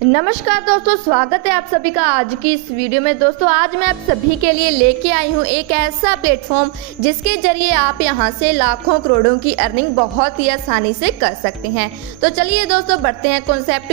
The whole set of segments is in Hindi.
नमस्कार दोस्तों, स्वागत है आप सभी का आज की इस वीडियो में। दोस्तों आज मैं आप सभी के लिए लेके आई हूँ एक ऐसा प्लेटफॉर्म जिसके जरिए आप यहाँ से लाखों करोड़ों की अर्निंग बहुत ही आसानी से कर सकते हैं। तो चलिए दोस्तों बढ़ते हैं कॉन्सेप्ट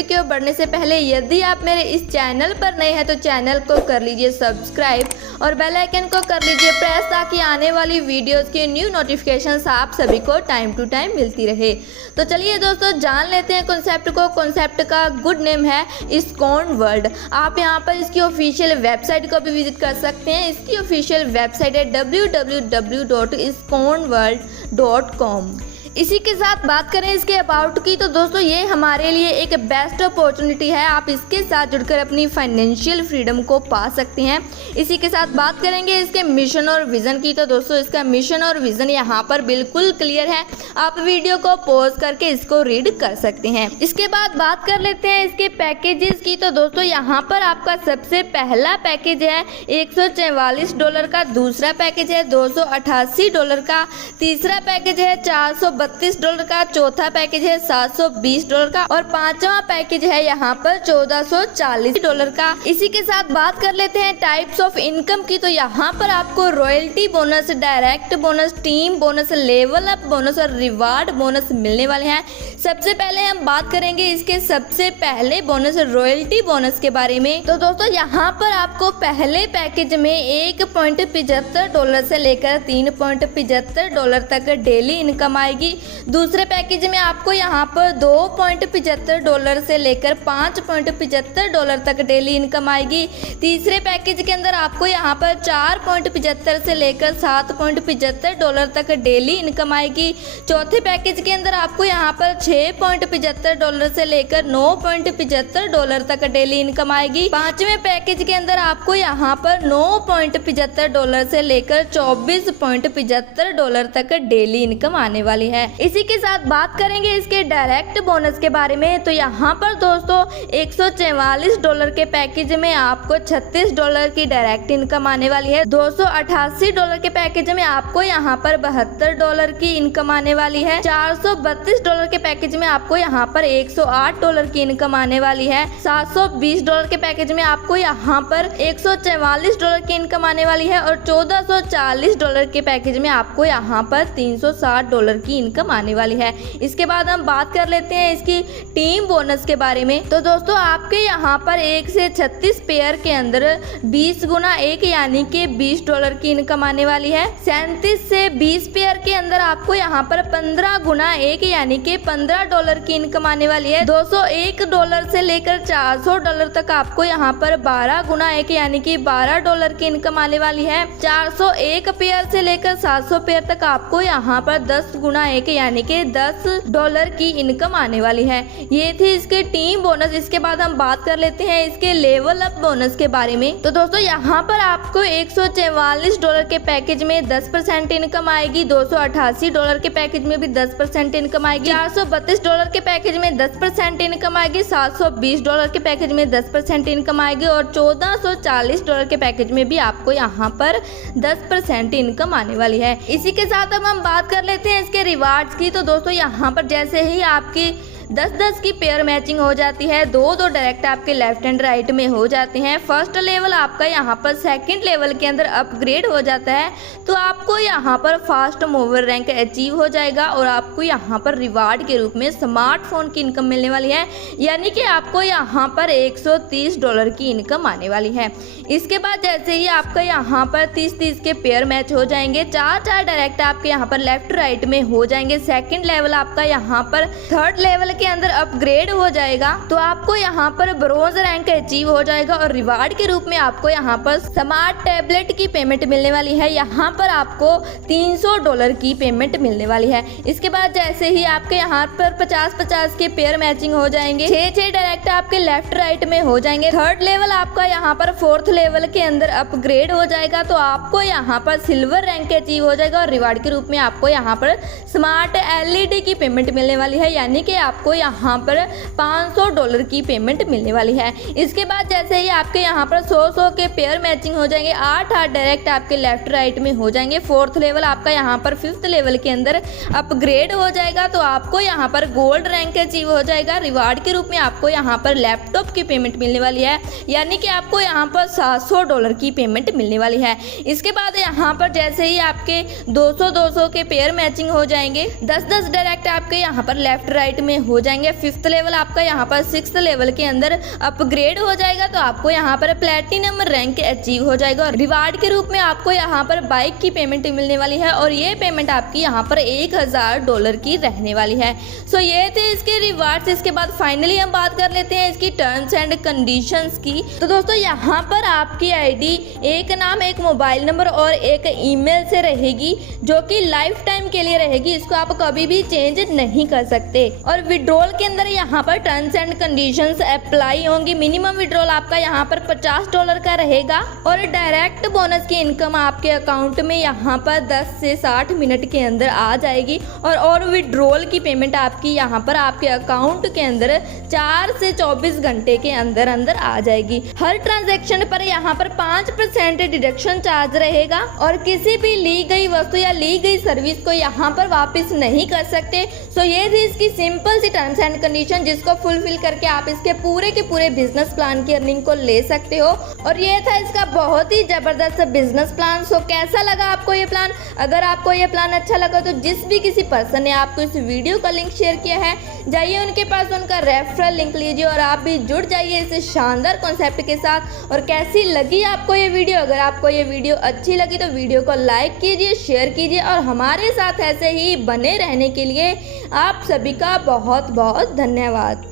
की ओर। बढ़ने से पहले यदि आप मेरे इस चैनल पर नए हैं तो चैनल को कर लीजिए सब्सक्राइब और बेल आइकन को कर लीजिए प्रेस, ताकि आने वाली वीडियोस की न्यू नोटिफिकेशंस आप सभी को टाइम टू टाइम मिलती रहे। तो चलिए दोस्तों जान लेते हैं कॉन्सेप्ट को। कॉन्सेप्ट का गुड नेम है इस्कॉन वर्ल्ड। आप यहाँ पर इसकी ऑफिशियल वेबसाइट को भी विजिट कर सकते हैं। इसकी ऑफिशियल वेबसाइट है www.isconworld.com। इसी के साथ बात करें इसके अबाउट की, तो दोस्तों ये हमारे लिए एक बेस्ट अपॉर्चुनिटी है। आप इसके साथ जुड़कर अपनी फाइनेंशियल फ्रीडम को पा सकते हैं। इसी के साथ बात करेंगे इसके मिशन और विज़न की, तो दोस्तों इसका मिशन और विज़न यहाँ पर बिल्कुल क्लियर है। आप वीडियो को पॉज करके इसको रीड कर सकते हैं। इसके बाद बात कर लेते हैं इसके पैकेजेस की, तो दोस्तों यहाँ पर आपका सबसे पहला पैकेज है $144 का, दूसरा पैकेज है $288 का, तीसरा पैकेज है $432 का, चौथा पैकेज है $720 का और पांचवा पैकेज है यहाँ पर $1440 का। इसी के साथ बात कर लेते हैं टाइप्स ऑफ इनकम की, तो यहाँ पर आपको royalty bonus, direct bonus, team bonus, level up bonus और रिवार्ड बोनस मिलने वाले हैं। सबसे पहले हम बात करेंगे इसके सबसे पहले बोनस रॉयल्टी बोनस के बारे में। तो दोस्तों यहाँ पर आपको पहले पैकेज में $1.75 से लेकर $3.75 तक डेली इनकम आएगी। दूसरे पैकेज में आपको यहाँ पर $2.75 से लेकर $5.75 तक डेली इनकम आएगी। तीसरे पैकेज के अंदर आपको यहाँ पर $4.75 से लेकर $7.75 तक डेली इनकम आएगी। चौथे पैकेज के अंदर आपको यहाँ पर $6.75 से लेकर $9.75 तक डेली इनकम आएगी। पांचवें पैकेज के अंदर आपको यहाँ पर $9.75 से लेकर $24.75 तक डेली इनकम आने वाली है। इसी के साथ बात करेंगे इसके डायरेक्ट बोनस के बारे में, तो यहाँ पर दोस्तों $144 के पैकेज में आपको $36 की डायरेक्ट इनकम आने वाली है। $288 के पैकेज में आपको यहाँ पर $72 की इनकम आने वाली है। $432 के पैकेज में आपको यहाँ पर $108 की इनकम आने वाली है। $720 के पैकेज में आपको यहाँ पर $144 की इनकम आने वाली है और $1440 के पैकेज में आपको यहाँ पर $360 की इनकम आने वाली है। इसके बाद हम बात कर लेते हैं इसकी टीम बोनस के बारे में। तो दोस्तों आपके यहाँ पर 1 से 36 पेयर के अंदर 20 गुना 1 यानी कि $20 की इनकम आने वाली है। 37 से 20 पेयर के अंदर आपको यहाँ पर 15 गुना 1 यानी कि $15 की इनकम आने वाली है। $201 से लेकर $400 तक आपको यहाँ पर 12 गुना 1 यानी कि $12 की इनकम आने वाली है। 401 पेयर से लेकर 700 पेयर तक आपको यहाँ पर 10 गुना 1 यानी कि $10 की इनकम आने वाली है। ये थी इसके टीम बोनस। इसके बाद हम बात कर लेते हैं इसके लेवल अप बोनस के बारे में। तो दोस्तों यहाँ पर आपको $144 के पैकेज में 10% इनकम आएगी। $288 के पैकेज में भी 10% इनकम आएगी। $432 के पैकेज में 10% इनकम आएगी। $720 के पैकेज में 10% इनकम आएगी और $1440 के पैकेज में भी आपको यहाँ पर 10% इनकम आने वाली है। इसी के साथ अब हम बात कर लेते हैं इसके रिवार्ड्स की। तो दोस्तों यहाँ पर जैसे ही आपकी 10-10 की पेयर मैचिंग हो जाती है, 2-2 डायरेक्ट आपके लेफ्ट एंड राइट में हो जाते हैं, फर्स्ट लेवल आपका यहाँ पर सेकंड लेवल के अंदर अपग्रेड हो जाता है, तो आपको यहाँ पर फास्ट मूवर रैंक अचीव हो जाएगा और आपको यहाँ पर रिवार्ड के रूप में स्मार्टफोन की इनकम मिलने वाली है, यानी कि आपको यहाँ पर $130 की इनकम आने वाली है। इसके बाद जैसे ही आपका यहाँ पर 30-30 के पेयर मैच हो जाएंगे, 4-4 डायरेक्ट आपके यहाँ पर लेफ्ट राइट में हो जाएंगे, सेकंड लेवल आपका यहाँ पर थर्ड लेवल के अंदर अपग्रेड हो जाएगा, तो आपको यहाँ पर ब्रोंज रैंक अचीव हो जाएगा और रिवार्ड के रूप में आपको यहाँ पर स्मार्ट टैबलेट की पेमेंट मिलने वाली है। यहाँ पर आपको $300 की पेमेंट मिलने वाली है। इसके बाद जैसे ही आपके यहाँ पर 50-50 के पेयर मैचिंग हो जाएंगे, 6-6 डायरेक्ट आपके लेफ्ट राइट में हो जाएंगे, थर्ड लेवल आपका यहाँ पर फोर्थ लेवल के अंदर अपग्रेड हो जाएगा, तो आपको यहाँ पर सिल्वर रैंक अचीव हो जाएगा और रिवार्ड के रूप में आपको यहाँ पर स्मार्ट LED की पेमेंट मिलने वाली है, यानी कि आपको आपको यहाँ पर $500 की पेमेंट मिलने वाली है। इसके बाद जैसे ही आपके यहाँ पर 100 के पेयर मैचिंग हो जाएंगे, 8 डायरेक्ट आपके लेफ्ट राइट में हो जाएंगे, 4th लेवल आपका यहाँ पर 5th लेवल के अंदर अपग्रेड हो जाएगा, तो आपको यहाँ पर गोल्ड रैंक अचीव हो जाएगा। रिवार्ड के रूप में आपको यहाँ पर लैपटॉप की पेमेंट मिलने वाली है, यानी कि आपको यहाँ पर $700 की पेमेंट मिलने वाली है। इसके बाद यहाँ पर जैसे ही आपके 200 के पेयर मैचिंग हो जाएंगे, 10 डायरेक्ट आपके यहाँ पर लेफ्ट राइट में हो जाएंगे, 5th लेवल आपका यहाँ पर 6th लेवल के अंदर अपग्रेड हो जाएगा, तो आपको यहाँ पर प्लेटिनम रैंक अचीव हो जाएगा। और रिवार्ड के रूप में आपको यहाँ पर बाइक की पेमेंट मिलने वाली है, और ये पेमेंट आपकी यहाँ पर $1000 की रहने वाली है। सो ये थे इसके रिवार्ड्स। इसके बाद फाइनली हम बात कर लेते हैं इसकी टर्म्स एंड कंडीशंस की। तो दोस्तों यहाँ पर आपकी आईडी एक नाम, एक मोबाइल नंबर और एक ईमेल से रहेगी, जो कि लाइफ टाइम के लिए रहेगी। इसको आप कभी भी चेंज नहीं कर सकते। और विड्रॉल के अंदर यहाँ पर टर्म्स एंड कंडीशंस अप्लाई होंगी। मिनिमम विड्रॉल आपका यहाँ पर $50 का रहेगा, और डायरेक्ट बोनस की इनकम आपके अकाउंट में यहाँ पर 10 से 60 मिनट के अंदर आ जाएगी। और विड्रॉल की पेमेंट आपकी यहाँ पर आपके अकाउंट के अंदर 4 से 24 घंटे के अंदर अंदर आ जाएगी। हर ट्रांजैक्शन पर यहाँ पर 5% डिडक्शन चार्ज रहेगा, और किसी भी ली गई वस्तु या ली गई सर्विस को यहाँ पर वापस नहीं कर सकते। सो ये थी इसकी सिंपल सी टर्म्स एंड कंडीशन, जिसको फुलफिल करके आप इसके पूरे के पूरे बिजनेस प्लान की अर्निंग को ले सकते हो। और ये था इसका बहुत ही जबरदस्त बिजनेस प्लान। सो कैसा लगा आपको ये प्लान? अगर आपको ये प्लान अच्छा लगा तो जिस भी किसी पर्सन ने आपको इस वीडियो का लिंक शेयर किया है, जाइए उनके पास उनका रेफरल लिंक लीजिए और आप भी जुड़ जाइए इस शानदार कॉन्सेप्ट के साथ। और कैसी लगी आपको ये वीडियो? अगर आपको ये वीडियो अच्छी लगी तो वीडियो को लाइक कीजिए, शेयर कीजिए, और हमारे साथ ऐसे ही बने रहने के लिए आप सभी का बहुत बहुत धन्यवाद।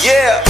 Yeah.